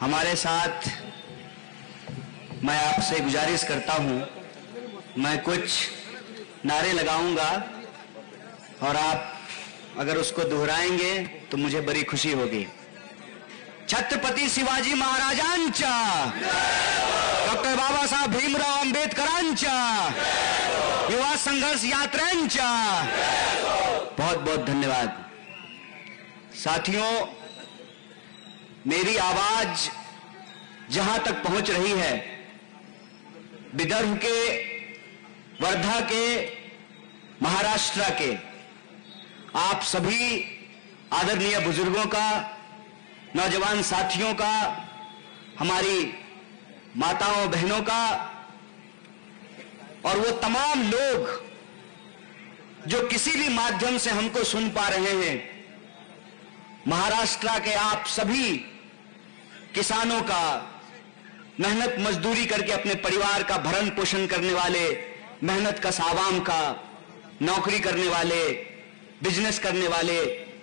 हमारे साथ मैं आपसे गुजारिश करता हूं, मैं कुछ नारे लगाऊंगा और आप अगर उसको दोहराएंगे तो मुझे बड़ी खुशी होगी। छत्रपती शिवाजी महाराजांच्या, डॉक्टर बाबासाहेब भीमराव आंबेडकरांच्या, युवा संघर्ष यात्र्यांच्या बहुत बहुत धन्यवाद। साथियों, मेरी आवाज जहां तक पहुंच रही है, विदर्भ के, वर्धा के, महाराष्ट्र के आप सभी आदरणीय बुजुर्गों का, नौजवान साथियों का, हमारी माताओं बहनों का और वो तमाम लोग जो किसी भी माध्यम से हमको सुन पा रहे हैं, महाराष्ट्र के आप सभी किसानों का, मेहनत मजदूरी करके अपने परिवार का भरण पोषण करने वाले मेहनत कश आवाम का, नौकरी करने वाले, बिजनेस करने वाले,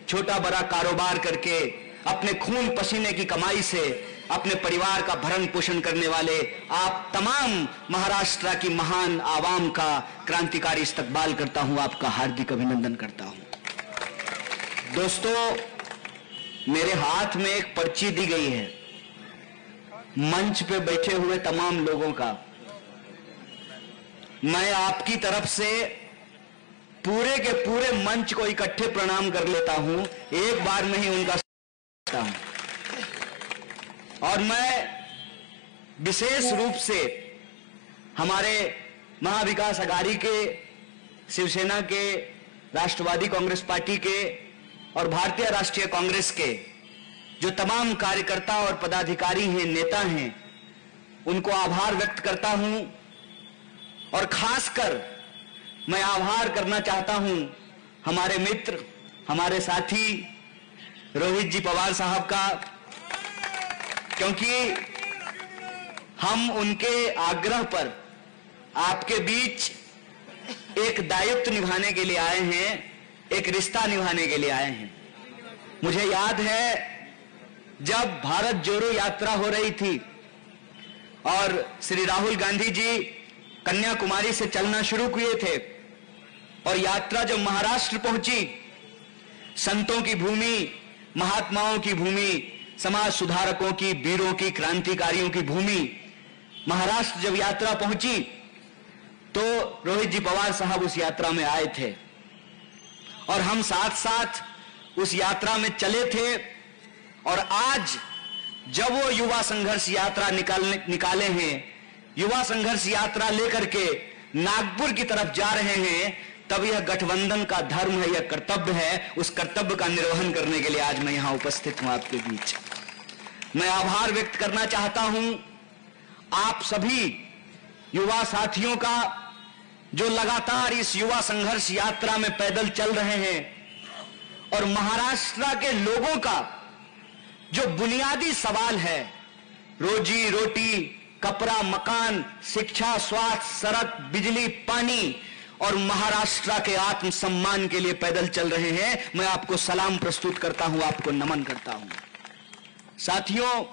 छोटा बड़ा कारोबार करके अपने खून पसीने की कमाई से अपने परिवार का भरण पोषण करने वाले आप तमाम महाराष्ट्र की महान आवाम का क्रांतिकारी इस्तकबाल करता हूं, आपका हार्दिक अभिनंदन करता हूं। दोस्तों, मेरे हाथ में एक पर्ची दी गई है मंच पे बैठे हुए तमाम लोगों का। मैं आपकी तरफ से पूरे के पूरे मंच को इकट्ठे प्रणाम कर लेता हूं, एक बार में ही उनका हूं। और मैं विशेष रूप से हमारे महाविकास अघाड़ी के, शिवसेना के, राष्ट्रवादी कांग्रेस पार्टी के और भारतीय राष्ट्रीय कांग्रेस के जो तमाम कार्यकर्ता और पदाधिकारी हैं, नेता हैं, उनको आभार व्यक्त करता हूं। और खासकर मैं आभार करना चाहता हूं हमारे मित्र, हमारे साथी रोहित जी पवार साहब का, क्योंकि हम उनके आग्रह पर आपके बीच एक दायित्व निभाने के लिए आए हैं, एक रिश्ता निभाने के लिए आए हैं। मुझे याद है जब भारत जोड़ो यात्रा हो रही थी और श्री राहुल गांधी जी कन्याकुमारी से चलना शुरू किए थे और यात्रा जब महाराष्ट्र पहुंची, संतों की भूमि, महात्माओं की भूमि, समाज सुधारकों की, वीरों की, क्रांतिकारियों की भूमि, महाराष्ट्र जब यात्रा पहुंची तो रोहित जी पवार साहब उस यात्रा में आए थे और हम साथ साथ उस यात्रा में चले थे। और आज जब वो युवा संघर्ष यात्रा निकाले हैं, युवा संघर्ष यात्रा लेकर के नागपुर की तरफ जा रहे हैं, तब यह गठबंधन का धर्म है, यह कर्तव्य है, उस कर्तव्य का निर्वहन करने के लिए आज मैं यहां उपस्थित हूं आपके बीच। मैं आभार व्यक्त करना चाहता हूं आप सभी युवा साथियों का जो लगातार इस युवा संघर्ष यात्रा में पैदल चल रहे हैं, और महाराष्ट्र के लोगों का जो बुनियादी सवाल है, रोजी रोटी, कपड़ा, मकान, शिक्षा, स्वास्थ्य, सड़क, बिजली, पानी और महाराष्ट्र के आत्मसम्मान के लिए पैदल चल रहे हैं, मैं आपको सलाम प्रस्तुत करता हूं, आपको नमन करता हूं। साथियों,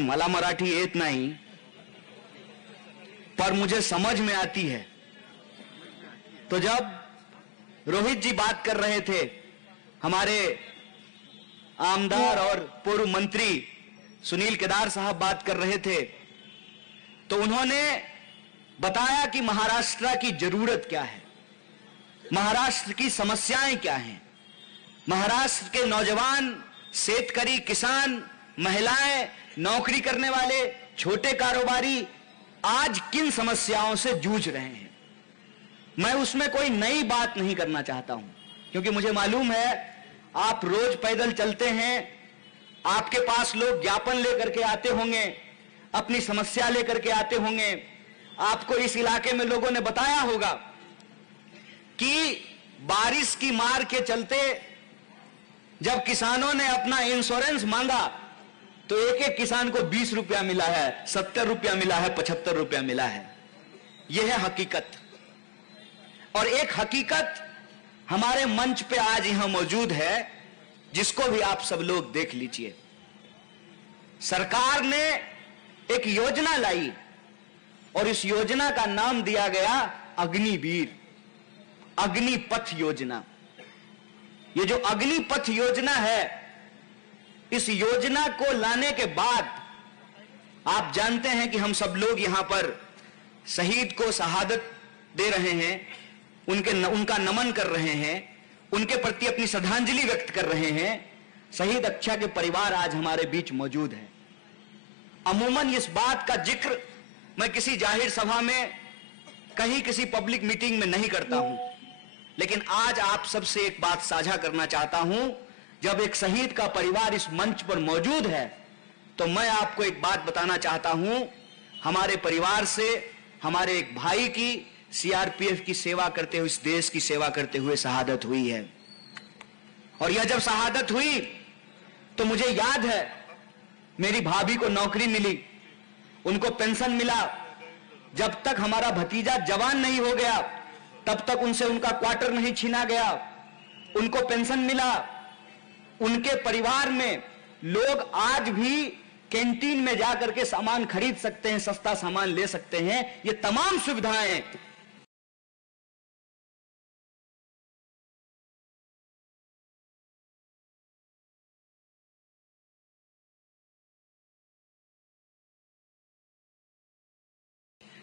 मला मराठी येत नहीं, पर मुझे समझ में आती है। तो जब रोहित जी बात कर रहे थे, हमारे आमदार और पूर्व मंत्री सुनील केदार साहब बात कर रहे थे, तो उन्होंने बताया कि महाराष्ट्र की जरूरत क्या है, महाराष्ट्र की समस्याएं क्या हैं, महाराष्ट्र के नौजवान, शेतकरी, किसान, महिलाएं, नौकरी करने वाले, छोटे कारोबारी आज किन समस्याओं से जूझ रहे हैं। मैं उसमें कोई नई बात नहीं करना चाहता हूं, क्योंकि मुझे मालूम है आप रोज पैदल चलते हैं, आपके पास लोग ज्ञापन लेकर के आते होंगे, अपनी समस्या लेकर के आते होंगे। आपको इस इलाके में लोगों ने बताया होगा कि बारिश की मार के चलते जब किसानों ने अपना इंश्योरेंस मांगा तो एक एक किसान को 20 रुपया मिला है, 70 रुपया मिला है, 75 रुपया मिला है। यह है हकीकत। और एक हकीकत हमारे मंच पे आज यहां मौजूद है, जिसको भी आप सब लोग देख लीजिए। सरकार ने एक योजना लाई और इस योजना का नाम दिया गया अग्निवीर, अग्निपथ योजना। ये जो अग्निपथ योजना है, इस योजना को लाने के बाद आप जानते हैं कि हम सब लोग यहां पर शहीद को शहादत दे रहे हैं, उनका नमन कर रहे हैं, उनके प्रति अपनी श्रद्धांजलि व्यक्त कर रहे हैं। शहीद अक्षय के परिवार आज हमारे बीच मौजूद है। अमूमन इस बात का जिक्र मैं किसी जाहिर सभा में, कहीं किसी पब्लिक मीटिंग में नहीं करता हूं, लेकिन आज आप सबसे एक बात साझा करना चाहता हूं। जब एक शहीद का परिवार इस मंच पर मौजूद है तो मैं आपको एक बात बताना चाहता हूं। हमारे परिवार से हमारे एक भाई की सीआरपीएफ की सेवा करते हुए, इस देश की सेवा करते हुए शहादत हुई है। और यह जब शहादत हुई तो मुझे याद है मेरी भाभी को नौकरी मिली, उनको पेंशन मिला। जब तक हमारा भतीजा जवान नहीं हो गया तब तक उनसे उनका क्वार्टर नहीं छीना गया, उनको पेंशन मिला। उनके परिवार में लोग आज भी कैंटीन में जाकर के सामान खरीद सकते हैं, सस्ता सामान ले सकते हैं। ये तमाम सुविधाएं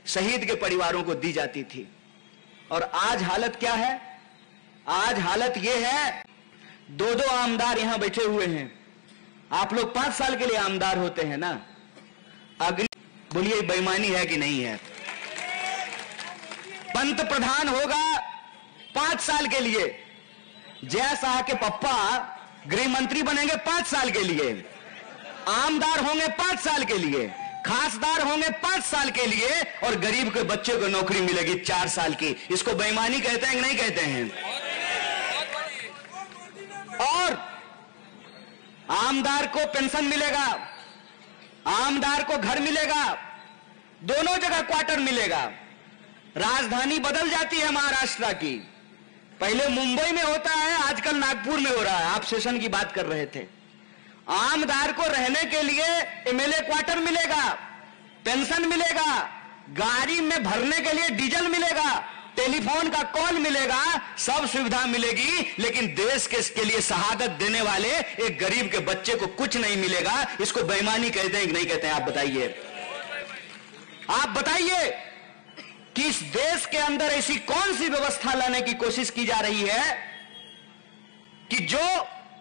शहीद के परिवारों को दी जाती थी। और आज हालत क्या है? आज हालत यह है, दो दो आमदार यहां बैठे हुए हैं। आप लोग 5 साल के लिए आमदार होते हैं ना? अग्नि, बोलिए बेईमानी है कि नहीं है? पंत प्रधान होगा 5 साल के लिए, जय शाह के पप्पा गृह मंत्री बनेंगे 5 साल के लिए, आमदार होंगे 5 साल के लिए, खासदार होंगे 5 साल के लिए, और गरीब के बच्चे को नौकरी मिलेगी 4 साल की। इसको बेईमानी कहते हैं कि नहीं कहते हैं? और आमदार को पेंशन मिलेगा, आमदार को घर मिलेगा, दोनों जगह क्वार्टर मिलेगा। राजधानी बदल जाती है महाराष्ट्र की, पहले मुंबई में होता है, आजकल नागपुर में हो रहा है। आप सेशन की बात कर रहे थे। आमदार को रहने के लिए एमएलए क्वार्टर मिलेगा, पेंशन मिलेगा, गाड़ी में भरने के लिए डीजल मिलेगा, टेलीफोन का कॉल मिलेगा, सब सुविधा मिलेगी। लेकिन देश के लिए शहादत देने वाले एक गरीब के बच्चे को कुछ नहीं मिलेगा। इसको बेईमानी कहते हैं कि नहीं कहते हैं? आप बताइए, आप बताइए कि इस देश के अंदर ऐसी कौन सी व्यवस्था लाने की कोशिश की जा रही है कि जो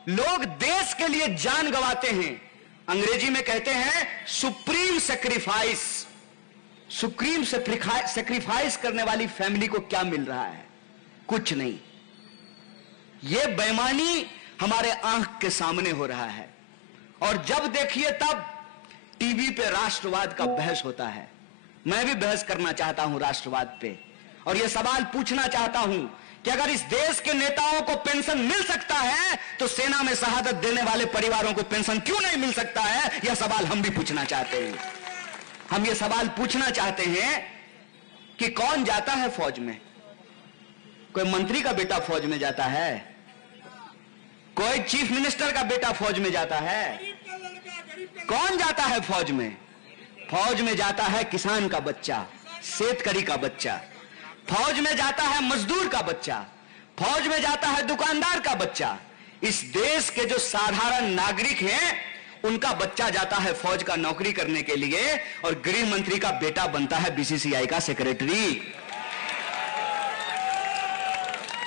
लोग देश के लिए जान गंवाते हैं, अंग्रेजी में कहते हैं सुप्रीम सेक्रीफाइस, सुप्रीम सेक्रीफाइस करने वाली फैमिली को क्या मिल रहा है? कुछ नहीं। यह बेईमानी हमारे आंख के सामने हो रहा है। और जब देखिए तब टीवी पे राष्ट्रवाद का बहस होता है। मैं भी बहस करना चाहता हूं राष्ट्रवाद पे, और यह सवाल पूछना चाहता हूं कि अगर इस देश के नेताओं को पेंशन मिल सकता है तो सेना में शहादत देने वाले परिवारों को पेंशन क्यों नहीं मिल सकता है? यह सवाल हम भी पूछना चाहते हैं। हम यह सवाल पूछना चाहते हैं कि कौन जाता है फौज में? कोई मंत्री का बेटा फौज में जाता है? कोई चीफ मिनिस्टर का बेटा फौज में जाता है? कौन जाता है फौज में? फौज में जाता है किसान का बच्चा, शेतकरी का बच्चा, फौज में जाता है मजदूर का बच्चा, फौज में जाता है दुकानदार का बच्चा। इस देश के जो साधारण नागरिक हैं उनका बच्चा जाता है फौज का नौकरी करने के लिए, और गृह मंत्री का बेटा बनता है बीसीसीआई का सेक्रेटरी।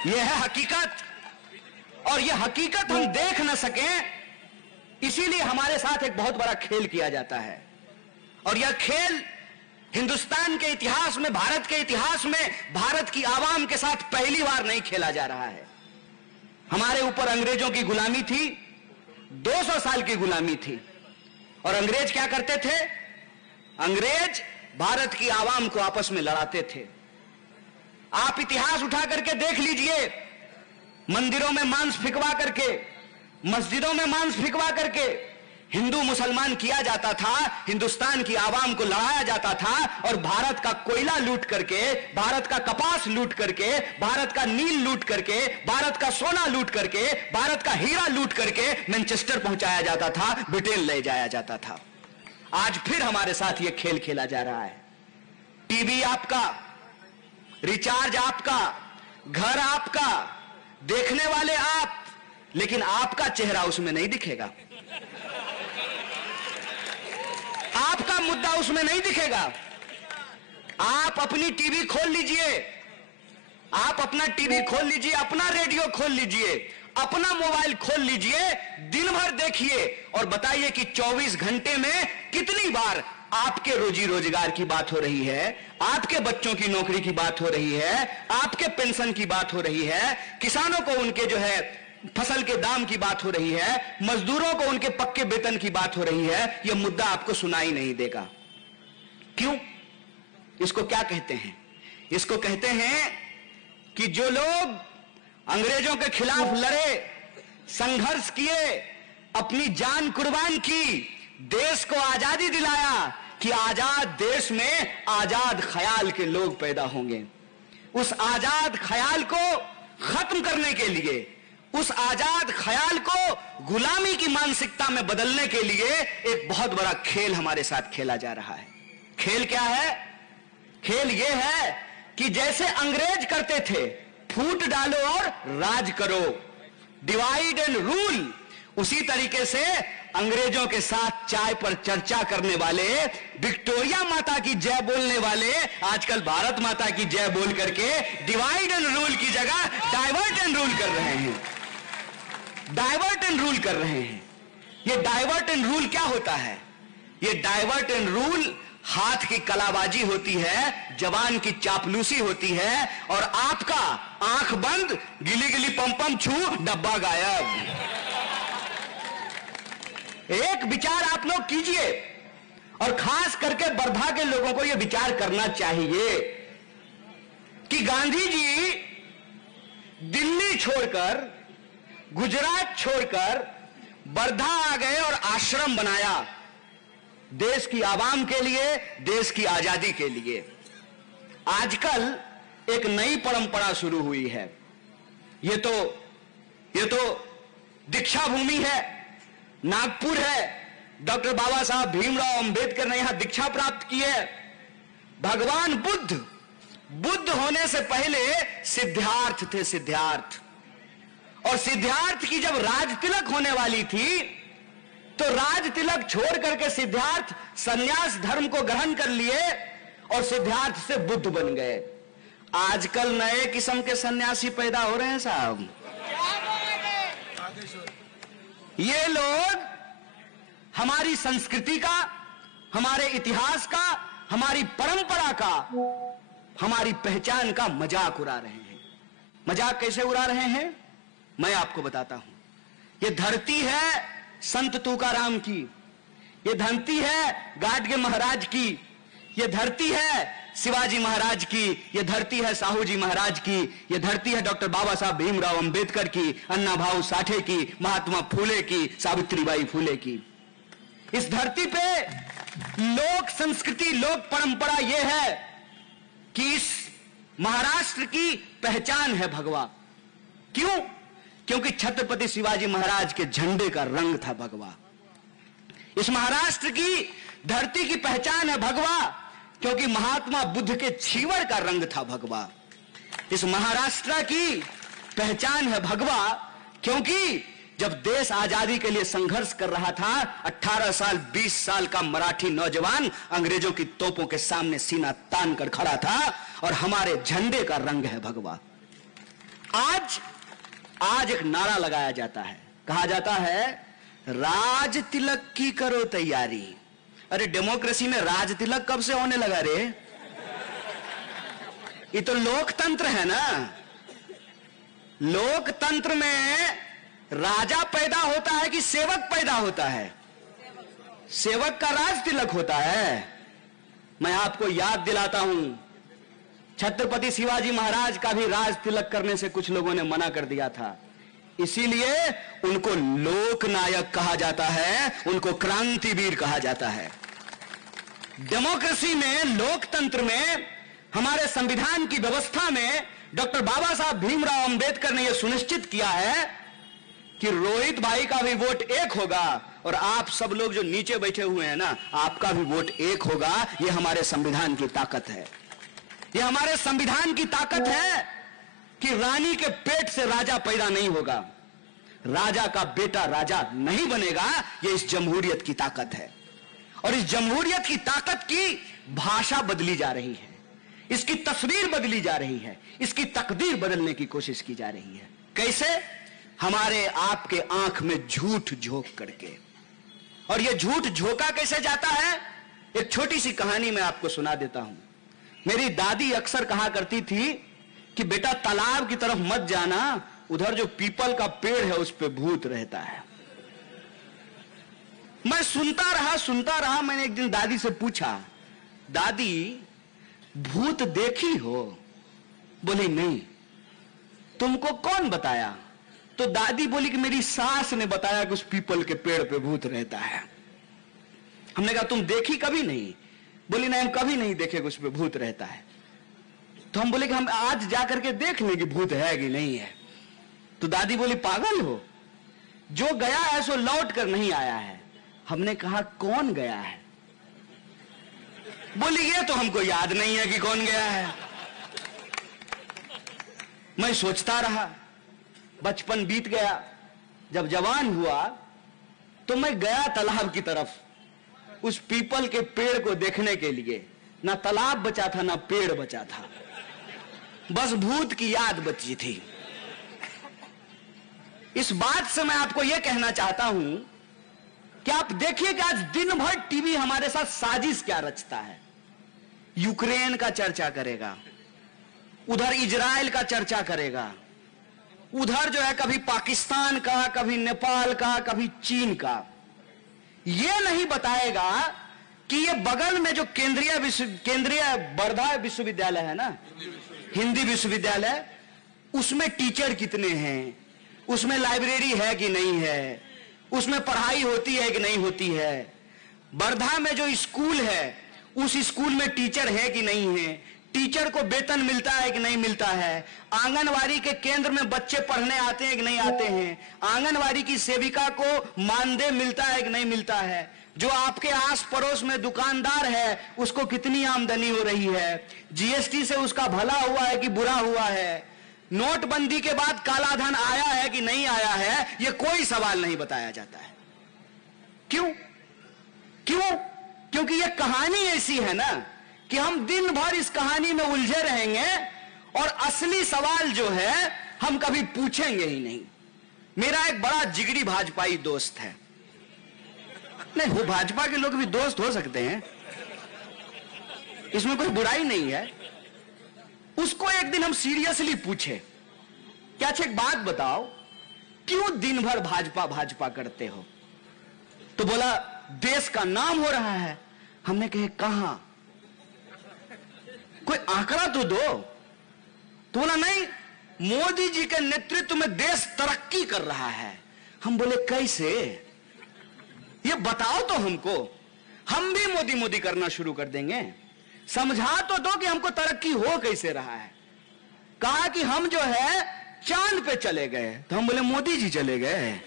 यह है हकीकत, और यह हकीकत हम देख न सकें, इसीलिए हमारे साथ एक बहुत बड़ा खेल किया जाता है। और यह खेल हिंदुस्तान के इतिहास में, भारत के इतिहास में भारत की आवाम के साथ पहली बार नहीं खेला जा रहा है। हमारे ऊपर अंग्रेजों की गुलामी थी, 200 साल की गुलामी थी। और अंग्रेज क्या करते थे? अंग्रेज भारत की आवाम को आपस में लड़ाते थे। आप इतिहास उठा करके देख लीजिए, मंदिरों में मांस फिकवा करके, मस्जिदों में मांस फिकवा करके हिंदू मुसलमान किया जाता था, हिंदुस्तान की आवाम को लड़ाया जाता था। और भारत का कोयला लूट करके, भारत का कपास लूट करके, भारत का नील लूट करके, भारत का सोना लूट करके, भारत का हीरा लूट करके मैनचेस्टर पहुंचाया जाता था, ब्रिटेन ले जाया जाता था। आज फिर हमारे साथ यह खेल खेला जा रहा है। टीवी आपका, रिचार्ज आपका, घर आपका, देखने वाले आप, लेकिन आपका चेहरा उसमें नहीं दिखेगा, आपका मुद्दा उसमें नहीं दिखेगा। आप अपनी टीवी खोल लीजिए, आप अपना टीवी खोल लीजिए, अपना रेडियो खोल लीजिए, अपना मोबाइल खोल लीजिए, दिन भर देखिए और बताइए कि 24 घंटे में कितनी बार आपके रोजी रोजगार की बात हो रही है, आपके बच्चों की नौकरी की बात हो रही है, आपके पेंशन की बात हो रही है, किसानों को उनके जो है फसल के दाम की बात हो रही है, मजदूरों को उनके पक्के वेतन की बात हो रही है। यह मुद्दा आपको सुनाई नहीं देगा। क्यों? इसको क्या कहते हैं? इसको कहते हैं कि जो लोग अंग्रेजों के खिलाफ लड़े, संघर्ष किए, अपनी जान कुर्बान की, देश को आजादी दिलाया, कि आजाद देश में आजाद ख्याल के लोग पैदा होंगे। उस आजाद ख्याल को खत्म करने के लिए, उस आजाद ख्याल को गुलामी की मानसिकता में बदलने के लिए एक बहुत बड़ा खेल हमारे साथ खेला जा रहा है। खेल क्या है? खेल यह है कि जैसे अंग्रेज करते थे, फूट डालो और राज करो, डिवाइड एंड रूल, उसी तरीके से अंग्रेजों के साथ चाय पर चर्चा करने वाले, विक्टोरिया माता की जय बोलने वाले, आजकल भारत माता की जय बोल करके डिवाइड एंड रूल की जगह डाइवर्ट एंड रूल कर रहे हैं। डाइवर्ट एंड रूल कर रहे हैं। ये डाइवर्ट एंड रूल क्या होता है? ये डाइवर्ट एंड रूल हाथ की कलाबाजी होती है, जवान की चापलूसी होती है, और आपका आंख बंद, गिली गिली पम छू, डब्बा गायब। एक विचार आप लोग कीजिए, और खास करके वर्धा के लोगों को यह विचार करना चाहिए कि गांधी जी दिल्ली छोड़कर, गुजरात छोड़कर वर्धा आ गए और आश्रम बनाया, देश की आवाम के लिए, देश की आजादी के लिए। आजकल एक नई परंपरा शुरू हुई है। ये तो दीक्षा भूमि है, नागपुर है, डॉक्टर बाबा साहब भीमराव अंबेडकर ने यहां दीक्षा प्राप्त की है। भगवान बुद्ध होने से पहले सिद्धार्थ थे, सिद्धार्थ। और सिद्धार्थ की जब राज तिलक होने वाली थी, तो राज तिलक छोड़ करके सिद्धार्थ संन्यास धर्म को ग्रहण कर लिए और सिद्धार्थ से बुद्ध बन गए। आजकल नए किस्म के सन्यासी पैदा हो रहे हैं साहब। ये लोग हमारी संस्कृति का, हमारे इतिहास का, हमारी परंपरा का, हमारी पहचान का मजाक उड़ा रहे हैं। मजाक कैसे उड़ा रहे हैं मैं आपको बताता हूं। ये धरती है संत तुकाराम की, ये धरती है गाडगे महाराज की, ये धरती है शिवाजी महाराज की, ये धरती है साहू जी महाराज की, ये धरती है डॉक्टर बाबा साहब भीमराव अंबेडकर की, अन्ना भाऊ साठे की, महात्मा फूले की, सावित्रीबाई फूले की। इस धरती पे लोक संस्कृति, लोक परंपरा यह है कि इस महाराष्ट्र की पहचान है भगवा। क्यों? क्योंकि छत्रपति शिवाजी महाराज के झंडे का रंग था भगवा। इस महाराष्ट्र की धरती की पहचान है भगवा, क्योंकि महात्मा बुद्ध के छीवर का रंग था भगवा। इस महाराष्ट्र की पहचान है भगवा, क्योंकि जब देश आजादी के लिए संघर्ष कर रहा था, 18 साल 20 साल का मराठी नौजवान अंग्रेजों की तोपों के सामने सीना तान कर खड़ा था, और हमारे झंडे का रंग है भगवा। आज एक नारा लगाया जाता है, कहा जाता है राज तिलक की करो तैयारी। अरे डेमोक्रेसी में राज तिलक कब से होने लगा रे? ये तो लोकतंत्र है ना। लोकतंत्र में राजा पैदा होता है कि सेवक पैदा होता है? सेवक का राज तिलक होता है। मैं आपको याद दिलाता हूं, छत्रपति शिवाजी महाराज का भी राज तिलक करने से कुछ लोगों ने मना कर दिया था। इसीलिए उनको लोकनायक कहा जाता है, उनको क्रांतिवीर कहा जाता है। डेमोक्रेसी में, लोकतंत्र में, हमारे संविधान की व्यवस्था में डॉक्टर बाबा साहब भीमराव अंबेडकर ने यह सुनिश्चित किया है कि रोहित भाई का भी वोट एक होगा और आप सब लोग जो नीचे बैठे हुए हैं ना, आपका भी वोट एक होगा। ये हमारे संविधान की ताकत है, ये हमारे संविधान की ताकत है कि रानी के पेट से राजा पैदा नहीं होगा, राजा का बेटा राजा नहीं बनेगा। ये इस जमहूरियत की ताकत है, और इस जमहूरियत की ताकत की भाषा बदली जा रही है, इसकी तस्वीर बदली जा रही है, इसकी तकदीर बदलने की कोशिश की जा रही है। कैसे? हमारे आपके आंख में झूठ झोंक करके। और यह झूठ झोंका कैसे जाता है? एक छोटी सी कहानी मैं आपको सुना देता हूं। मेरी दादी अक्सर कहा करती थी कि बेटा तालाब की तरफ मत जाना, उधर जो पीपल का पेड़ है उस पे भूत रहता है। मैं सुनता रहा। मैंने एक दिन दादी से पूछा, दादी भूत देखी हो? बोली नहीं। तुमको कौन बताया? तो दादी बोली कि मेरी सास ने बताया कि उस पीपल के पेड़ पे भूत रहता है। हमने कहा तुम देखी कभी नहीं? बोली नहीं, हम कभी नहीं देखे कि उस पे भूत रहता है। तो हम बोले कि हम आज जाकर के देख लें कि भूत है कि नहीं है। तो दादी बोली पागल हो, जो गया है सो लौट कर नहीं आया है। हमने कहा कौन गया है? बोली ये तो हमको याद नहीं है कि कौन गया है। मैं सोचता रहा, बचपन बीत गया। जब जवान हुआ तो मैं गया तालाब की तरफ, उस पीपल के पेड़ को देखने के लिए। ना तालाब बचा था ना पेड़ बचा था, बस भूत की याद बची थी। इस बात से मैं आपको यह कहना चाहता हूं कि आप देखिए कि आज दिन भर टीवी हमारे साथ साजिश क्या रचता है। यूक्रेन का चर्चा करेगा, उधर इजराइल का चर्चा करेगा, उधर जो है कभी पाकिस्तान का, कभी नेपाल का, कभी चीन का। यह नहीं बताएगा कि ये बगल में जो केंद्रीय वर्धा विश्वविद्यालय है ना, हिंदी विश्वविद्यालय, उसमें टीचर कितने हैं, उसमें लाइब्रेरी है कि नहीं है, उसमें पढ़ाई होती है कि नहीं होती है। वर्धा में जो स्कूल है उस स्कूल में टीचर है कि नहीं है, टीचर को वेतन मिलता है कि नहीं मिलता है, आंगनवाड़ी के केंद्र में बच्चे पढ़ने आते हैं कि नहीं आते हैं, आंगनवाड़ी की सेविका को मानदेय मिलता है कि नहीं मिलता है, जो आपके आस पड़ोस में दुकानदार है उसको कितनी आमदनी हो रही है, जीएसटी से उसका भला हुआ है कि बुरा हुआ है, नोटबंदी के बाद काला धन आया है कि नहीं आया है, यह कोई सवाल नहीं बताया जाता है। क्यों? क्योंकि यह कहानी ऐसी है ना कि हम दिन भर इस कहानी में उलझे रहेंगे और असली सवाल जो है हम कभी पूछेंगे ही नहीं। मेरा एक बड़ा जिगरी भाजपाई दोस्त है, नहीं वो भाजपा के लोग भी दोस्त हो सकते हैं, इसमें कोई बुराई नहीं है। उसको एक दिन हम सीरियसली पूछे क्या अच्छा एक बात बताओ, क्यों दिन भर भाजपा भाजपा करते हो? तो बोला देश का नाम हो रहा है। हमने कहे कहां, कोई आंकड़ा तो दो। तो बोला नहीं, मोदी जी के नेतृत्व में देश तरक्की कर रहा है। हम बोले कैसे, ये बताओ तो हमको, हम भी मोदी मोदी करना शुरू कर देंगे। समझा तो दो कि हमको तरक्की हो कैसे रहा है। कहा कि हम जो है चांद पे चले गए। तो हम बोले मोदी जी चले गए।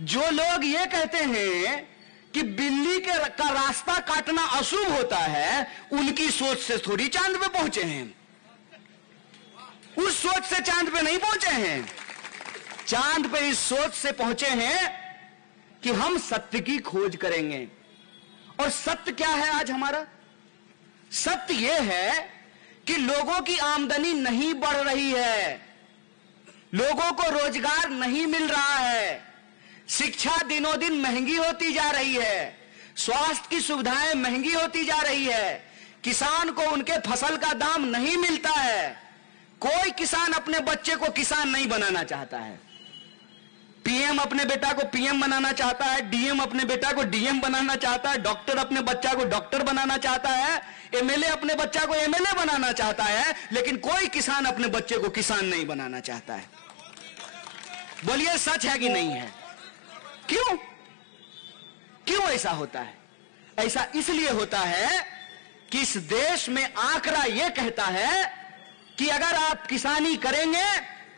जो लोग ये कहते हैं कि बिल्ली का रास्ता काटना अशुभ होता है, उनकी सोच से थोड़ी चांद पे पहुंचे हैं, उस सोच से चांद पे नहीं पहुंचे हैं। चांद पे इस सोच से पहुंचे हैं कि हम सत्य की खोज करेंगे। और सत्य क्या है आज हमारा? सत्य यह है कि लोगों की आमदनी नहीं बढ़ रही है, लोगों को रोजगार नहीं मिल रहा है, शिक्षा दिनों दिन महंगी होती जा रही है, स्वास्थ्य की सुविधाएं महंगी होती जा रही है, किसान को उनके फसल का दाम नहीं मिलता है। कोई किसान अपने बच्चे को किसान नहीं बनाना चाहता है। पीएम अपने बेटा को पीएम बनाना चाहता है, डीएम अपने बेटा को डीएम बनाना चाहता है, डॉक्टर अपने बच्चा को डॉक्टर बनाना चाहता है, एमएलए अपने बच्चा को एमएलए बनाना चाहता है, लेकिन कोई किसान अपने बच्चे को किसान नहीं बनाना चाहता है। बोलिए सच है कि नहीं है? क्यों ऐसा होता है? ऐसा इसलिए होता है कि इस देश में आंकड़ा यह कहता है कि अगर आप किसानी करेंगे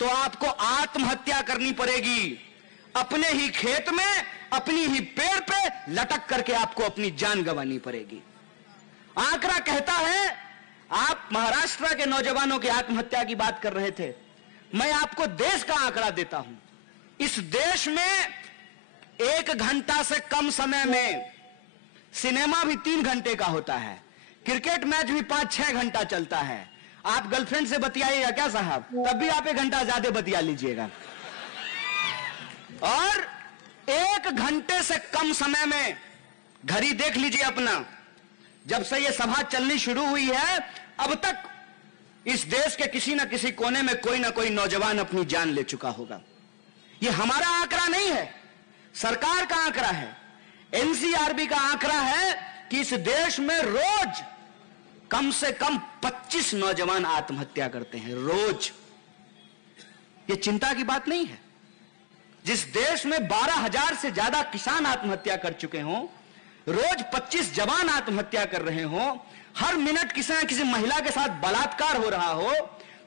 तो आपको आत्महत्या करनी पड़ेगी, अपने ही खेत में, अपनी ही पेड़ पे लटक करके आपको अपनी जान गंवानी पड़ेगी। आंकड़ा कहता है, आप महाराष्ट्र के नौजवानों की आत्महत्या की बात कर रहे थे, मैं आपको देश का आंकड़ा देता हूं। इस देश में 1 घंटा से कम समय में सिनेमा भी 3 घंटे का होता है, क्रिकेट मैच भी 5-6 घंटा चलता है। आप गर्लफ्रेंड से बतियाइएगा क्या साहब, तब भी आप 1 घंटा ज्यादा बतिया लीजिएगा। और 1 घंटे से कम समय में, घड़ी देख लीजिए अपना, जब से यह सभा चलनी शुरू हुई है अब तक इस देश के किसी न किसी कोने में कोई ना कोई नौजवान अपनी जान ले चुका होगा। यह हमारा आंकड़ा नहीं है, सरकार का आंकड़ा है, एनसीआरबी का आंकड़ा है कि इस देश में रोज कम से कम 25 नौजवान आत्महत्या करते हैं रोज। यह चिंता की बात नहीं है। जिस देश में 12,000 से ज्यादा किसान आत्महत्या कर चुके हों, रोज 25 जवान आत्महत्या कर रहे हों, हर मिनट किसी न किसी महिला के साथ बलात्कार हो रहा हो,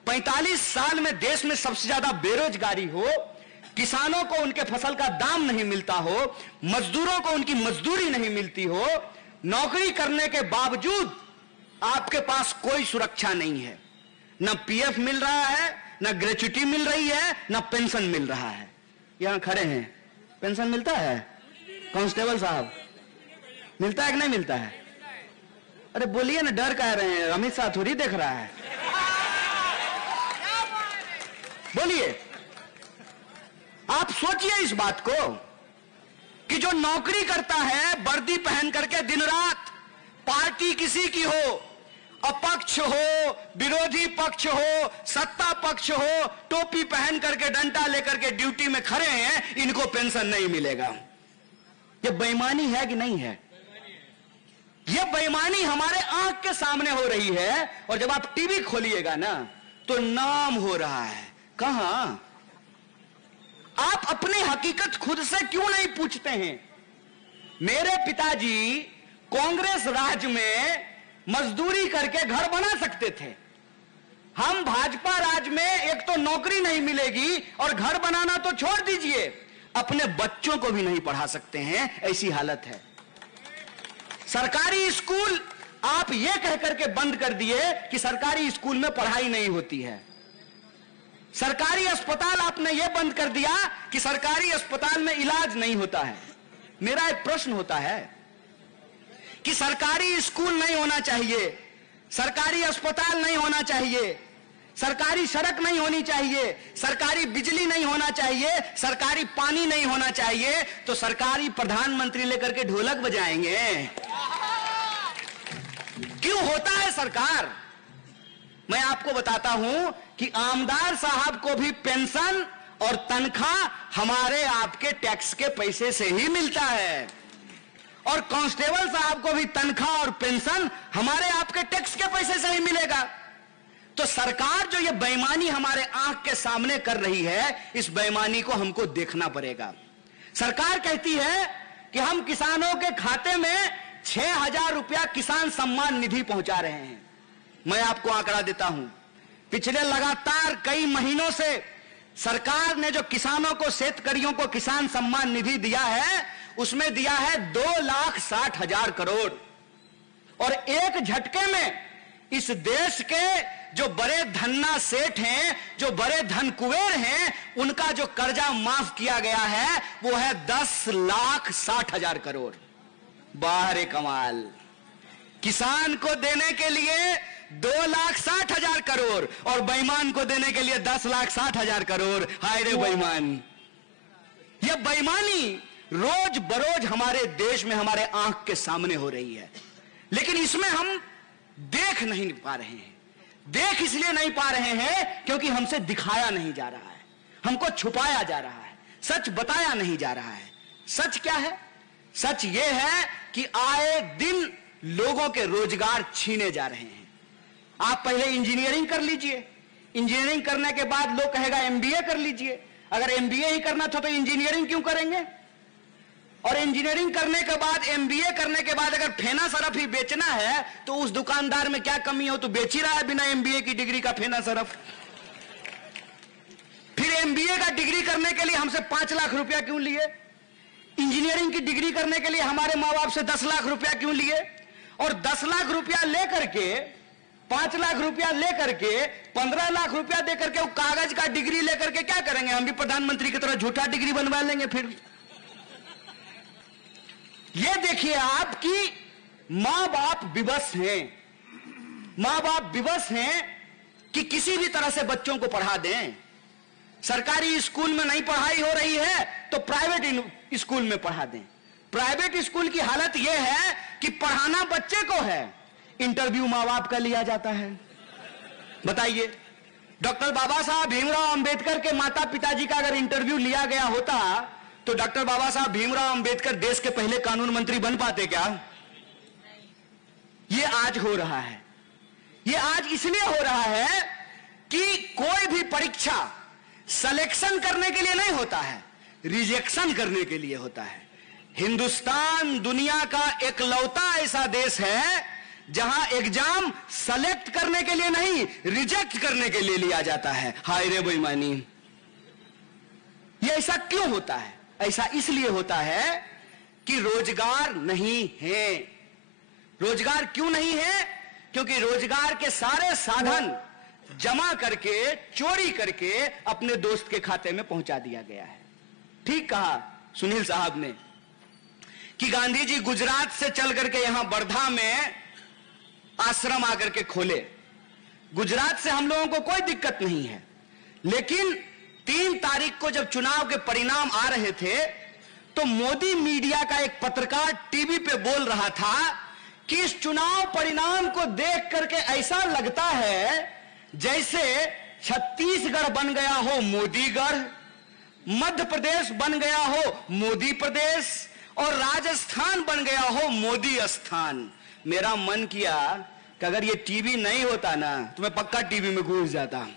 45 साल में देश में सबसे ज्यादा बेरोजगारी हो, किसानों को उनके फसल का दाम नहीं मिलता हो, मजदूरों को उनकी मजदूरी नहीं मिलती हो, नौकरी करने के बावजूद आपके पास कोई सुरक्षा नहीं है, न पीएफ मिल रहा है, न ग्रेच्युटी मिल रही है, न पेंशन मिल रहा है। यहां खड़े हैं, पेंशन मिलता है कांस्टेबल साहब, मिलता है कि नहीं मिलता है? अरे बोलिए ना, डर कह रहे हैं, अमित शाह थोड़ी देख रहा है, बोलिए। आप सोचिए इस बात को कि जो नौकरी करता है वर्दी पहन करके दिन रात, पार्टी किसी की हो, अपक्ष हो, विरोधी पक्ष हो, सत्ता पक्ष हो, टोपी पहन करके डंडा लेकर के ड्यूटी में खड़े हैं, इनको पेंशन नहीं मिलेगा। ये बेईमानी है कि नहीं है? ये बेईमानी हमारे आंख के सामने हो रही है। और जब आप टीवी खोलिएगा ना तो नाम हो रहा है। कहां? आप अपनी हकीकत खुद से क्यों नहीं पूछते हैं? मेरे पिताजी कांग्रेस राज में मजदूरी करके घर बना सकते थे, हम भाजपा राज में एक तो नौकरी नहीं मिलेगी और घर बनाना तो छोड़ दीजिए, अपने बच्चों को भी नहीं पढ़ा सकते हैं, ऐसी हालत है। सरकारी स्कूल आप यह कह करके बंद कर दिए कि सरकारी स्कूल में पढ़ाई नहीं होती है। सरकारी अस्पताल आपने यह बंद कर दिया कि सरकारी अस्पताल में इलाज नहीं होता है। मेरा एक प्रश्न होता है कि सरकारी स्कूल नहीं होना चाहिए, सरकारी अस्पताल नहीं होना चाहिए, सरकारी सड़क नहीं होनी चाहिए, सरकारी बिजली नहीं होना चाहिए, सरकारी पानी नहीं होना चाहिए, तो सरकारी प्रधानमंत्री लेकर के ढोलक बजाएंगे? क्यों होता है सरकार? मैं आपको बताता हूं कि आमदार साहब को भी पेंशन और तनख्वाह हमारे आपके टैक्स के पैसे से ही मिलता है, और कांस्टेबल साहब को भी तनख्वाह और पेंशन हमारे आपके टैक्स के पैसे से ही मिलेगा। तो सरकार जो ये बेईमानी हमारे आंख के सामने कर रही है, इस बेईमानी को हमको देखना पड़ेगा। सरकार कहती है कि हम किसानों के खाते में 6,000 रुपया किसान सम्मान निधि पहुंचा रहे हैं। मैं आपको आंकड़ा देता हूं, पिछले लगातार कई महीनों से सरकार ने जो किसानों को, शेतकरियों को किसान सम्मान निधि दिया है, उसमें दिया है 2,60,000 करोड़। और एक झटके में इस देश के जो बड़े धन्ना सेठ हैं, जो बड़े धन कुबेर हैं, उनका जो कर्जा माफ किया गया है वो है 10,60,000 करोड़। बाहर कमाल, किसान को देने के लिए 2,60,000 करोड़ और बेईमान को देने के लिए 10,60,000 करोड़। हाय रे बेईमान! यह बेईमानी रोज बरोज हमारे देश में, हमारे आंख के सामने हो रही है, लेकिन इसमें हम देख नहीं पा रहे हैं। देख इसलिए नहीं पा रहे हैं क्योंकि हमसे दिखाया नहीं जा रहा है, हमको छुपाया जा रहा है, सच बताया नहीं जा रहा है। सच क्या है? सच यह है कि आए दिन लोगों के रोजगार छीने जा रहे हैं। आप पहले इंजीनियरिंग कर लीजिए, इंजीनियरिंग करने के बाद लोग कहेगा एमबीए कर लीजिए। अगर एमबीए ही करना था तो इंजीनियरिंग क्यों करेंगे? और इंजीनियरिंग करने के बाद, एमबीए करने के बाद अगर फेना सरफ ही बेचना है तो उस दुकानदार में क्या कमी हो? तो बेच ही रहा है बिना एमबीए की डिग्री का फेना सरफ। फिर एमबीए का डिग्री करने के लिए हमसे 5 लाख रुपया क्यों लिए? इंजीनियरिंग की डिग्री करने के लिए हमारे माँ बाप से 10 लाख रुपया क्यों लिए? और 10 लाख रुपया लेकर के, 5 लाख रुपया लेकर के, 15 लाख रुपया देकर के वो कागज का डिग्री लेकर के क्या करेंगे? हम भी प्रधानमंत्री की तरह झूठा डिग्री बनवा लेंगे फिर। ये देखिए, आपकी मां बाप विवश हैं, मां बाप विवश हैं कि किसी भी तरह से बच्चों को पढ़ा दें। सरकारी स्कूल में नहीं पढ़ाई हो रही है तो प्राइवेट स्कूल में पढ़ा दें। प्राइवेट स्कूल की हालत यह है कि पढ़ाना बच्चे को है, इंटरव्यू मां बाप का लिया जाता है। बताइए, डॉक्टर बाबा साहब भीमराव अंबेडकर के माता पिताजी का अगर इंटरव्यू लिया गया होता तो डॉक्टर बाबा साहब भीमराव अंबेडकर देश के पहले कानून मंत्री बन पाते क्या? यह आज हो रहा है। यह आज इसलिए हो रहा है कि कोई भी परीक्षा सिलेक्शन करने के लिए नहीं होता है, रिजेक्शन करने के लिए होता है। हिंदुस्तान दुनिया का एकलौता ऐसा देश है जहां एग्जाम सेलेक्ट करने के लिए नहीं, रिजेक्ट करने के लिए लिया जाता है। हाय रे बेईमानी! यह ऐसा क्यों होता है? ऐसा इसलिए होता है कि रोजगार नहीं है। रोजगार क्यों नहीं है? क्योंकि रोजगार के सारे साधन जमा करके, चोरी करके अपने दोस्त के खाते में पहुंचा दिया गया है। ठीक कहा सुनील साहब ने कि गांधी जी गुजरात से चल करके यहां वर्धा में आश्रम आकर के खोले। गुजरात से हम लोगों को कोई दिक्कत नहीं है, लेकिन 3 तारीख को जब चुनाव के परिणाम आ रहे थे तो मोदी मीडिया का एक पत्रकार टीवी पे बोल रहा था कि इस चुनाव परिणाम को देख करके ऐसा लगता है जैसे छत्तीसगढ़ बन गया हो मोदीगढ़, मध्य प्रदेश बन गया हो मोदी प्रदेश और राजस्थान बन गया हो मोदी स्थान। मेरा मन किया कि अगर ये टीवी नहीं होता ना तो मैं पक्का टीवी में घुस जाता।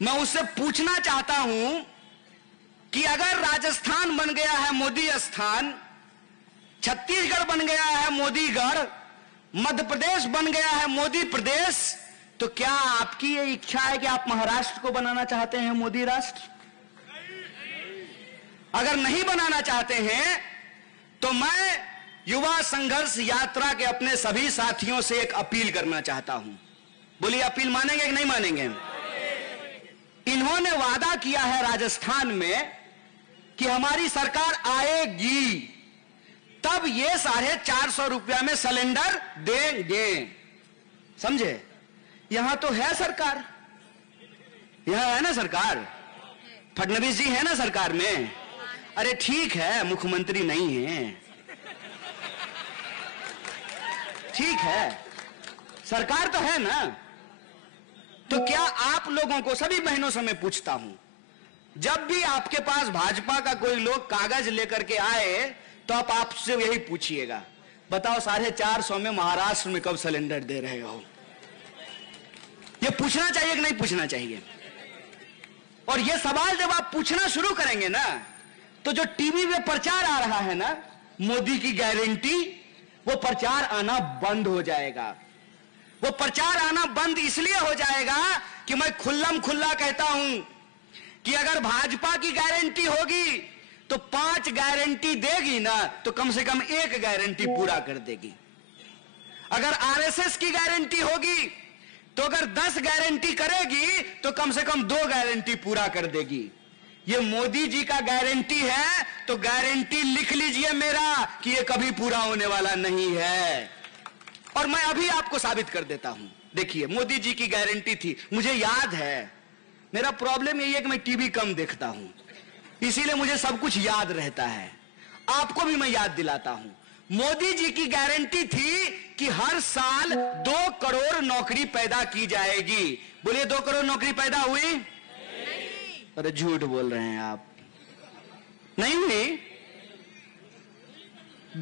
मैं उससे पूछना चाहता हूं कि अगर राजस्थान बन गया है मोदी स्थान, छत्तीसगढ़ बन गया है मोदीगढ़, मध्य प्रदेश बन गया है मोदी प्रदेश, तो क्या आपकी ये इच्छा है कि आप महाराष्ट्र को बनाना चाहते हैं मोदी राष्ट्र? अगर नहीं बनाना चाहते हैं तो मैं युवा संघर्ष यात्रा के अपने सभी साथियों से एक अपील करना चाहता हूं। बोलिए, अपील मानेंगे कि नहीं मानेंगे? इन्होंने वादा किया है राजस्थान में कि हमारी सरकार आएगी तब ये 450 रुपया में सिलेंडर देंगे। समझे? यहां तो है सरकार, यहां है ना सरकार, फडणवीस जी है ना सरकार में। अरे ठीक है, मुख्यमंत्री नहीं है, ठीक है, सरकार तो है ना। तो क्या आप लोगों को, सभी बहनों से मैं पूछता हूं, जब भी आपके पास भाजपा का कोई लोग कागज लेकर के आए तो आप आपसे यही पूछिएगा, बताओ 450 में महाराष्ट्र में कब सिलेंडर दे रहे हो? ये पूछना चाहिए कि नहीं पूछना चाहिए? और ये सवाल जब आप पूछना शुरू करेंगे ना तो जो टीवी में प्रचार आ रहा है ना मोदी की गारंटी, वो प्रचार आना बंद हो जाएगा। वो प्रचार आना बंद इसलिए हो जाएगा कि मैं खुल्लम खुल्ला कहता हूं कि अगर भाजपा की गारंटी होगी तो 5 गारंटी देगी ना तो कम से कम 1 गारंटी पूरा कर देगी। अगर आरएसएस की गारंटी होगी तो अगर 10 गारंटी करेगी तो कम से कम 2 गारंटी पूरा कर देगी। ये मोदी जी का गारंटी है तो गारंटी लिख लीजिए मेरा कि ये कभी पूरा होने वाला नहीं है। और मैं अभी आपको साबित कर देता हूं। देखिए, मोदी जी की गारंटी थी, मुझे याद है। मेरा प्रॉब्लम यही है कि मैं टीवी कम देखता हूं, इसीलिए मुझे सब कुछ याद रहता है। आपको भी मैं याद दिलाता हूं। मोदी जी की गारंटी थी कि हर साल 2 करोड़ नौकरी पैदा की जाएगी। बोलिए, 2 करोड़ नौकरी पैदा हुई? अरे झूठ बोल रहे हैं आप, नहीं हुई।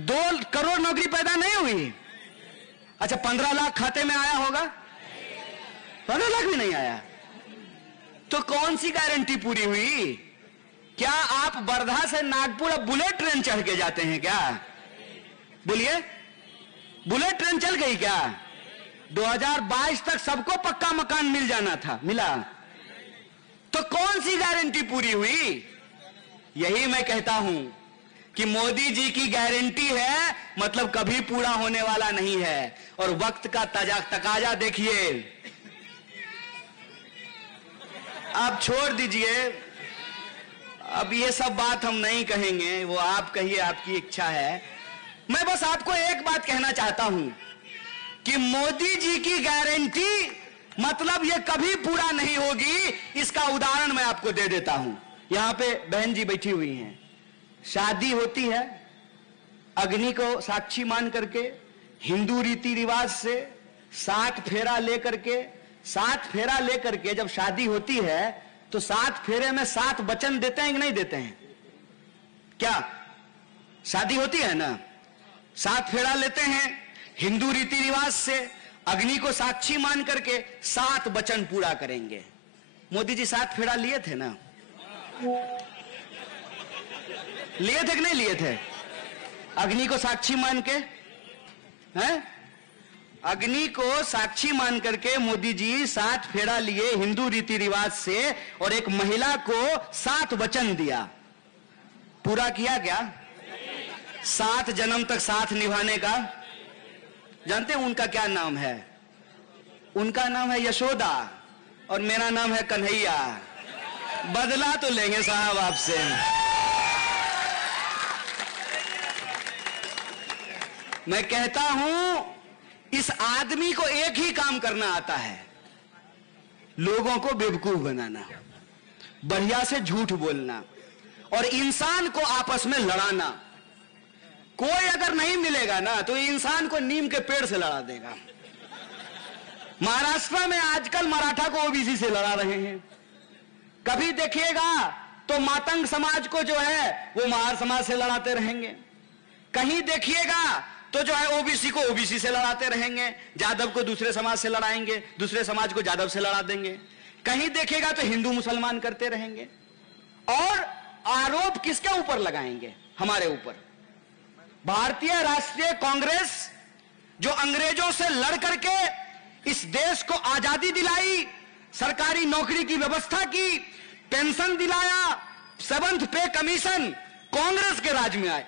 2 करोड़ नौकरी पैदा नहीं हुई। अच्छा, 15 लाख खाते में आया होगा? 15 लाख भी नहीं आया। तो कौन सी गारंटी पूरी हुई? क्या आप वर्धा से नागपुर अब बुलेट ट्रेन चढ़ के जाते हैं क्या? बोलिए, बुलेट ट्रेन चल गई क्या? 2022 तक सबको पक्का मकान मिल जाना था, मिला? तो कौन सी गारंटी पूरी हुई? यही मैं कहता हूं कि मोदी जी की गारंटी है, मतलब कभी पूरा होने वाला नहीं है। और वक्त का तकाजा देखिए। आप छोड़ दीजिए, अब ये सब बात हम नहीं कहेंगे, वो आप कहिए, आपकी इच्छा है। मैं बस आपको एक बात कहना चाहता हूं कि मोदी जी की गारंटी मतलब ये कभी पूरा नहीं होगी। इसका उदाहरण मैं आपको दे देता हूं। यहां पे बहन जी बैठी हुई हैं, शादी होती है अग्नि को साक्षी मान करके, हिंदू रीति रिवाज से 7 फेरा लेकर के जब शादी होती है तो 7 फेरे में 7 वचन देते हैं कि नहीं देते हैं? क्या शादी होती है ना, 7 फेरा लेते हैं, हिंदू रीति रिवाज से अग्नि को साक्षी मान करके 7 वचन पूरा करेंगे। मोदी जी 7 फेरा लिए थे ना? लिए थे कि नहीं लिए थे? अग्नि को साक्षी मान के, हैं? अग्नि को साक्षी मान करके मोदी जी 7 फेरा लिए हिंदू रीति रिवाज से, और एक महिला को 7 वचन दिया। पूरा किया क्या? 7 जन्म तक साथ निभाने का। जानते हैं उनका क्या नाम है? उनका नाम है यशोदा और मेरा नाम है कन्हैया। बदला तो लेंगे साहब आपसे। मैं कहता हूं इस आदमी को एक ही काम करना आता है, लोगों को बेवकूफ बनाना, बढ़िया से झूठ बोलना और इंसान को आपस में लड़ाना। कोई अगर नहीं मिलेगा ना तो इंसान को नीम के पेड़ से लड़ा देगा। महाराष्ट्र में आजकल मराठा को ओबीसी से लड़ा रहे हैं, कभी देखिएगा तो मातंग समाज को जो है वो महार समाज से लड़ाते रहेंगे, कहीं देखिएगा तो जो है ओबीसी को ओबीसी से लड़ाते रहेंगे, जादव को दूसरे समाज से लड़ाएंगे, दूसरे समाज को जादव से लड़ा देंगे, कहीं देखेगा तो हिंदू मुसलमान करते रहेंगे। और आरोप किसके ऊपर लगाएंगे? हमारे ऊपर। भारतीय राष्ट्रीय कांग्रेस जो अंग्रेजों से लड़ करके इस देश को आजादी दिलाई, सरकारी नौकरी की व्यवस्था की, पेंशन दिलाया, 7th पे कमीशन कांग्रेस के राज में आए,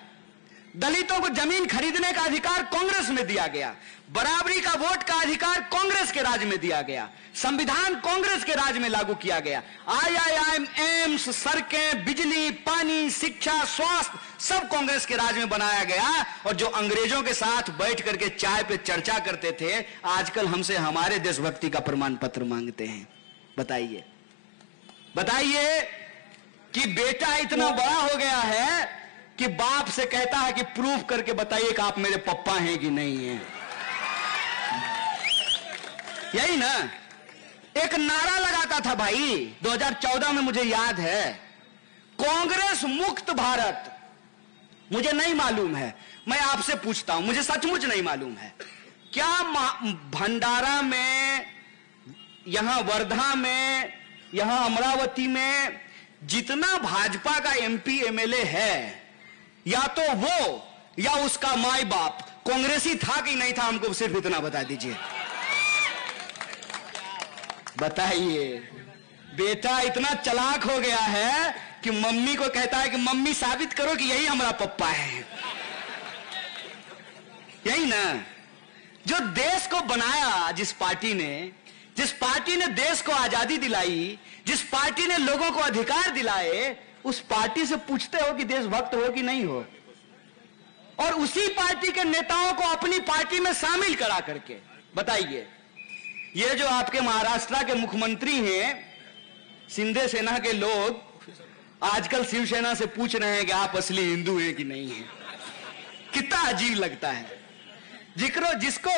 दलितों को जमीन खरीदने का अधिकार कांग्रेस में दिया गया, बराबरी का वोट का अधिकार कांग्रेस के राज में दिया गया, संविधान कांग्रेस के राज में लागू किया गया, IIM, एम्स, सड़कें, बिजली, पानी, शिक्षा, स्वास्थ्य सब कांग्रेस के राज में बनाया गया। और जो अंग्रेजों के साथ बैठ करके चाय पे चर्चा करते थे, आजकल हमसे हमारे देशभक्ति का प्रमाण पत्र मांगते हैं। बताइए बताइए कि बेटा इतना बड़ा हो गया है कि बाप से कहता है कि प्रूफ करके बताइए कि आप मेरे पप्पा हैं कि नहीं हैं। यही ना एक नारा लगाता था भाई 2014 में, मुझे याद है, कांग्रेस मुक्त भारत। मुझे नहीं मालूम है, मैं आपसे पूछता हूं, मुझे सचमुच नहीं मालूम है, क्या भंडारा में, यहां वर्धा में, यहां अमरावती में जितना भाजपा का MP MLA है, या तो वो या उसका माई बाप कांग्रेसी था कि नहीं था? हमको सिर्फ इतना बता दीजिए। बताइए। बेटा इतना चालाक हो गया है कि मम्मी को कहता है कि मम्मी साबित करो कि यही हमारा पप्पा है। यही ना, जो देश को बनाया, जिस पार्टी ने देश को आजादी दिलाई, जिस पार्टी ने लोगों को अधिकार दिलाए, उस पार्टी से पूछते हो कि देशभक्त हो कि नहीं हो, और उसी पार्टी के नेताओं को अपनी पार्टी में शामिल करा करके। बताइए, ये जो आपके महाराष्ट्र के मुख्यमंत्री हैं, शिंदे सेना के लोग आजकल शिवसेना से पूछ रहे हैं कि आप असली हिंदू हैं कि नहीं हैं। कितना अजीब लगता है। जिसको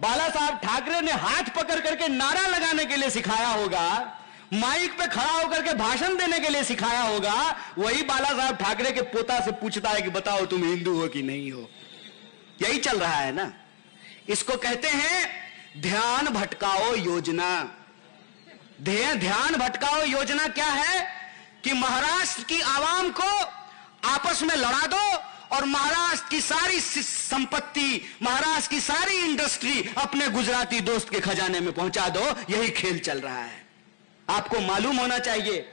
बाला साहब ठाकरे ने हाथ पकड़ करके नारा लगाने के लिए सिखाया होगा, माइक पे खड़ा होकर के भाषण देने के लिए सिखाया होगा, वही बाला साहब ठाकरे के पोता से पूछता है कि बताओ तुम हिंदू हो कि नहीं हो। यही चल रहा है ना। इसको कहते हैं ध्यान भटकाओ योजना। ध्यान भटकाओ योजना क्या है कि महाराष्ट्र की आवाम को आपस में लड़ा दो और महाराष्ट्र की सारी संपत्ति, महाराष्ट्र की सारी इंडस्ट्री अपने गुजराती दोस्त के खजाने में पहुंचा दो। यही खेल चल रहा है। आपको मालूम होना चाहिए,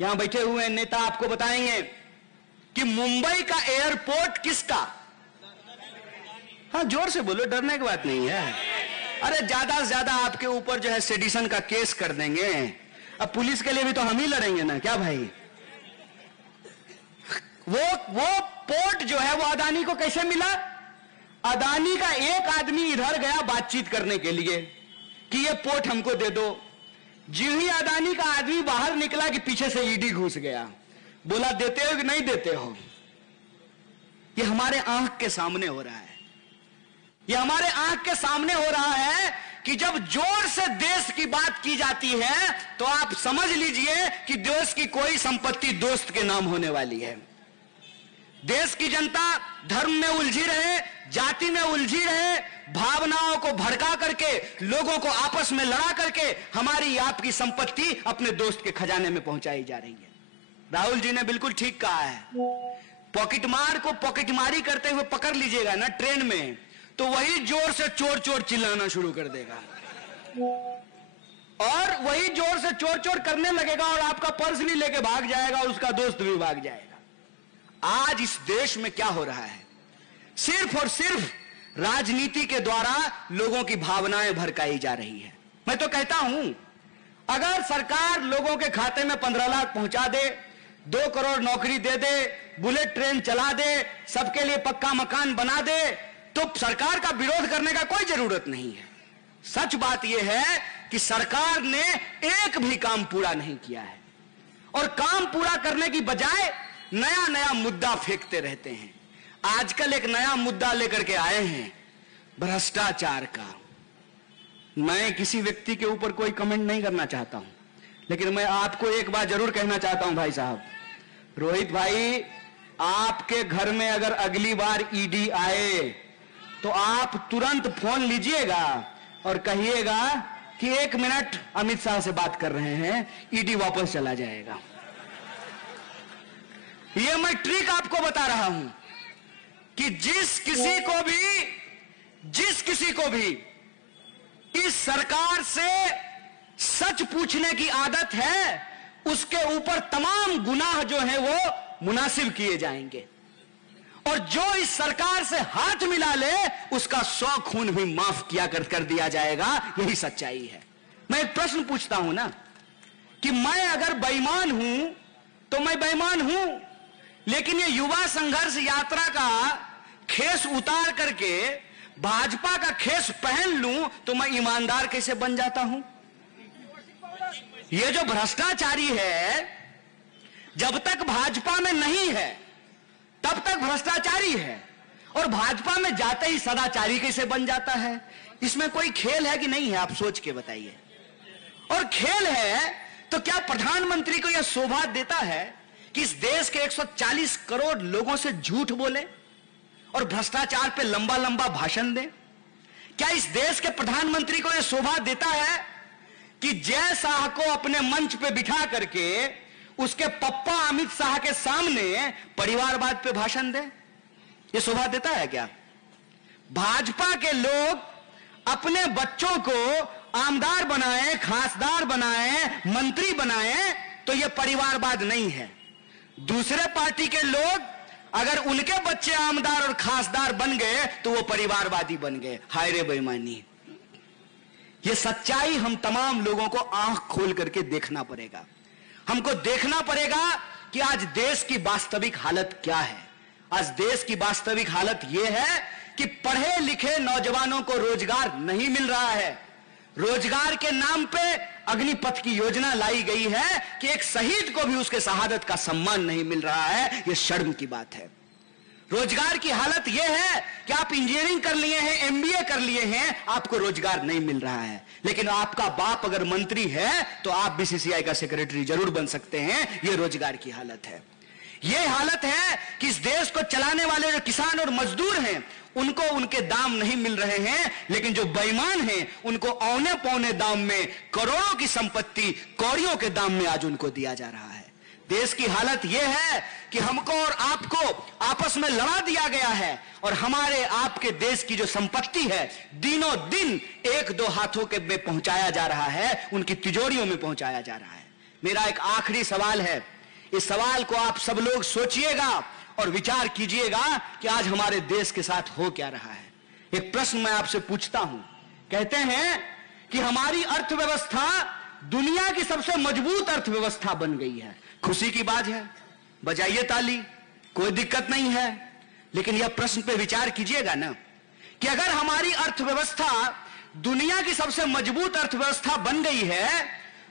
यहां बैठे हुए नेता आपको बताएंगे कि मुंबई का एयरपोर्ट किसका। हाँ, जोर से बोलो, डरने की बात नहीं है। अरे ज्यादा से ज्यादा आपके ऊपर जो है सेडिशन का केस कर देंगे। अब पुलिस के लिए भी तो हम ही लड़ेंगे ना, क्या भाई। वो पोर्ट जो है वो अदानी को कैसे मिला? अदानी का एक आदमी इधर गया बातचीत करने के लिए कि ये पोर्ट हमको दे दो। जी ही अदानी का आदमी बाहर निकला कि पीछे से ईडी घुस गया, बोला देते हो कि नहीं देते हो। ये हमारे आंख के सामने हो रहा है। ये हमारे आंख के सामने हो रहा है कि जब जोर से देश की बात की जाती है तो आप समझ लीजिए कि देश की कोई संपत्ति दोस्त के नाम होने वाली है। देश की जनता धर्म में उलझी रहे, जाति में उलझी रहे, भावनाओं को भड़का करके, लोगों को आपस में लड़ा करके हमारी आपकी संपत्ति अपने दोस्त के खजाने में पहुंचाई जा रही है। राहुल जी ने बिल्कुल ठीक कहा है। पॉकेटमार को पॉकेटमारी करते हुए पकड़ लीजिएगा ना ट्रेन में, तो वही जोर से चोर चोर चिल्लाना शुरू कर देगा और वही जोर से चोर चोर करने लगेगा और आपका पर्स भी लेके भाग जाएगा, उसका दोस्त भी भाग जाएगा। आज इस देश में क्या हो रहा है? सिर्फ और सिर्फ राजनीति के द्वारा लोगों की भावनाएं भड़काई जा रही है। मैं तो कहता हूं, अगर सरकार लोगों के खाते में 15 लाख पहुंचा दे, 2 करोड़ नौकरी दे दे, बुलेट ट्रेन चला दे, सबके लिए पक्का मकान बना दे, तो सरकार का विरोध करने का कोई जरूरत नहीं है। सच बात यह है कि सरकार ने एक भी काम पूरा नहीं किया है और काम पूरा करने की बजाय नया नया मुद्दा फेंकते रहते हैं। आजकल एक नया मुद्दा लेकर के आए हैं, भ्रष्टाचार का। मैं किसी व्यक्ति के ऊपर कोई कमेंट नहीं करना चाहता हूं, लेकिन मैं आपको एक बात जरूर कहना चाहता हूं भाई साहब, रोहित भाई, आपके घर में अगर अगली बार ईडी आए तो आप तुरंत फोन लीजिएगा और कहिएगा कि 1 मिनट अमित शाह से बात कर रहे हैं, ईडी वापस चला जाएगा। यह मैं ट्रिक आपको बता रहा हूं कि जिस किसी को भी इस सरकार से सच पूछने की आदत है, उसके ऊपर तमाम गुनाह जो है वो मुनासिब किए जाएंगे और जो इस सरकार से हाथ मिला ले उसका 100 खून भी माफ किया कर दिया जाएगा। यही सच्चाई है। मैं एक प्रश्न पूछता हूं ना कि मैं अगर बेईमान हूं तो मैं बेईमान हूं, लेकिन ये युवा संघर्ष यात्रा का खेस उतार करके भाजपा का खेस पहन लूं तो मैं ईमानदार कैसे बन जाता हूं? ये जो भ्रष्टाचारी है, जब तक भाजपा में नहीं है तब तक भ्रष्टाचारी है और भाजपा में जाते ही सदाचारी कैसे बन जाता है? इसमें कोई खेल है कि नहीं है? आप सोच के बताइए। और खेल है तो क्या प्रधानमंत्री को यह शोभा देता है कि इस देश के 140 करोड़ लोगों से झूठ बोले और भ्रष्टाचार पे लंबा लंबा भाषण दे? क्या इस देश के प्रधानमंत्री को यह शोभा देता है कि जय शाह को अपने मंच पे बिठा करके उसके पप्पा अमित शाह के सामने परिवारवाद पे भाषण दे? यह शोभा देता है क्या? भाजपा के लोग अपने बच्चों को आमदार बनाए, खासदार बनाए, मंत्री बनाए तो यह परिवारवाद नहीं है। दूसरे पार्टी के लोग अगर उनके बच्चे आमदार और खासदार बन गए तो वो परिवारवादी बन गए। हाय रे बेईमानी। ये सच्चाई हम तमाम लोगों को आंख खोल करके देखना पड़ेगा। हमको देखना पड़ेगा कि आज देश की वास्तविक हालत क्या है। आज देश की वास्तविक हालत यह है कि पढ़े लिखे नौजवानों को रोजगार नहीं मिल रहा है। रोजगार के नाम पे अग्निपथ की योजना लाई गई है कि एक शहीद को भी उसके शहादत का सम्मान नहीं मिल रहा है। यह शर्म की बात है। रोजगार की हालत यह है कि आप इंजीनियरिंग कर लिए हैं, एमबीए कर लिए हैं, आपको रोजगार नहीं मिल रहा है। लेकिन आपका बाप अगर मंत्री है तो आप बीसीसीआई का सेक्रेटरी जरूर बन सकते हैं। यह रोजगार की हालत है। यह हालत है कि इस देश को चलाने वाले जो किसान और मजदूर हैं उनको उनके दाम नहीं मिल रहे हैं, लेकिन जो बेईमान हैं उनको औने पौने दाम में करोड़ों की संपत्ति कौड़ियों के दाम में आज उनको दिया जा रहा है। देश की हालत यह है कि हमको और आपको आपस में लड़ा दिया गया है और हमारे आपके देश की जो संपत्ति है दिनों दिन एक दो हाथों के में पहुंचाया जा रहा है, उनकी तिजोरियों में पहुंचाया जा रहा है। मेरा एक आखिरी सवाल है, इस सवाल को आप सब लोग सोचिएगा और विचार कीजिएगा कि आज हमारे देश के साथ हो क्या रहा है। एक प्रश्न मैं आपसे पूछता हूं, कहते हैं कि हमारी अर्थव्यवस्था दुनिया की सबसे मजबूत अर्थव्यवस्था बन गई है। खुशी की बात है, बजाइए ताली, कोई दिक्कत नहीं है। लेकिन यह प्रश्न पे विचार कीजिएगा ना कि अगर हमारी अर्थव्यवस्था दुनिया की सबसे मजबूत अर्थव्यवस्था बन गई है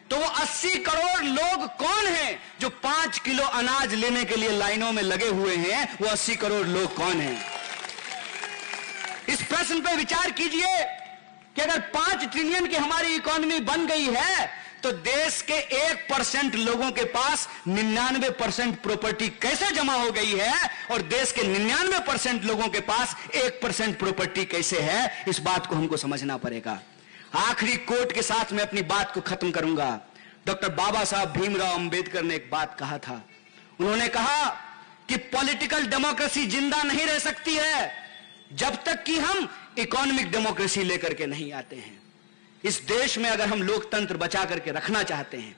तो वो 80 करोड़ लोग कौन हैं जो 5 किलो अनाज लेने के लिए लाइनों में लगे हुए हैं? वो 80 करोड़ लोग कौन हैं? इस प्रश्न पे विचार कीजिए कि अगर 5 ट्रिलियन की हमारी इकोनॉमी बन गई है तो देश के 1% लोगों के पास 99% प्रॉपर्टी कैसे जमा हो गई है और देश के 99% लोगों के पास 1% प्रॉपर्टी कैसे है? इस बात को हमको समझना पड़ेगा। आखिरी कोट के साथ मैं अपनी बात को खत्म करूंगा। डॉक्टर बाबा साहब भीमराव अंबेडकर ने एक बात कहा था। उन्होंने कहा कि पॉलिटिकल डेमोक्रेसी जिंदा नहीं रह सकती है जब तक कि हम इकोनॉमिक डेमोक्रेसी लेकर के नहीं आते हैं। इस देश में अगर हम लोकतंत्र बचा करके रखना चाहते हैं,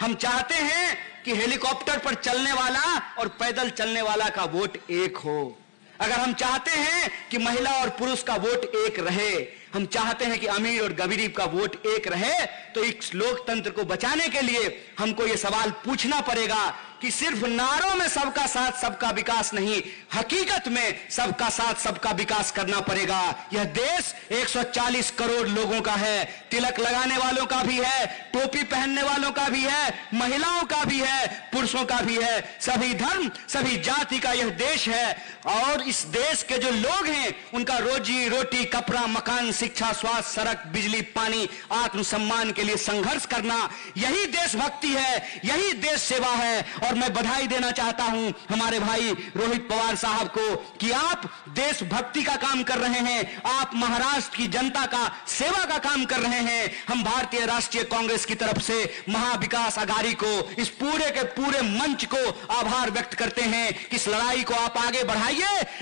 हम चाहते हैं कि हेलीकॉप्टर पर चलने वाला और पैदल चलने वाला का वोट एक हो, अगर हम चाहते हैं कि महिला और पुरुष का वोट एक रहे, हम चाहते हैं कि अमीर और गरीब का वोट एक रहे, तो इस लोकतंत्र को बचाने के लिए हमको यह सवाल पूछना पड़ेगा कि सिर्फ नारों में सबका साथ सबका विकास नहीं, हकीकत में सबका साथ सबका विकास करना पड़ेगा। यह देश 140 करोड़ लोगों का है, तिलक लगाने वालों का भी है, टोपी पहनने वालों का भी है, महिलाओं का भी है, पुरुषों का भी है, सभी धर्म सभी जाति का यह देश है। और इस देश के जो लोग हैं उनका रोजी रोटी, कपड़ा, मकान, शिक्षा, स्वास्थ्य, सड़क, बिजली, पानी, आत्मसम्मान के लिए संघर्ष करना, यही देशभक्ति है, यही देश सेवा है। और मैं बधाई देना चाहता हूं हमारे भाई रोहित पवार साहब को कि आप देशभक्ति का काम कर रहे हैं, आप महाराष्ट्र की जनता का सेवा का काम कर रहे हैं। हम भारतीय राष्ट्रीय कांग्रेस की तरफ से महाविकास आघाड़ी को, इस पूरे के पूरे मंच को आभार व्यक्त करते हैं कि इस लड़ाई को आप आगे बढ़ाइए।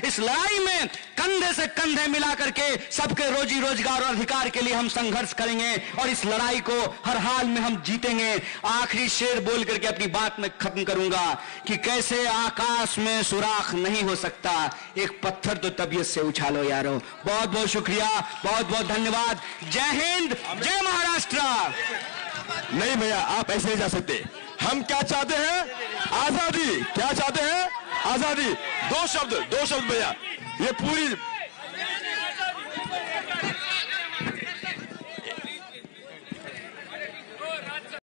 इस लड़ाई में कंधे से कंधे मिला करके सबके रोजी रोजगार और अधिकार के लिए हम संघर्ष करेंगे और इस लड़ाई को हर हाल में हम जीतेंगे। आखिरी शेर बोल करके अपनी बात में खत्म करूंगा कि कैसे आकाश में सुराख नहीं हो सकता, एक पत्थर तो तबीयत से उछालो यारो। बहुत बहुत शुक्रिया, बहुत बहुत धन्यवाद। जय हिंद, जय महाराष्ट्र। नहीं भैया, आप ऐसे नहीं जा सकते। हम क्या चाहते हैं? आजादी। क्या चाहते हैं? आजादी। दो शब्द भैया, ये पूरी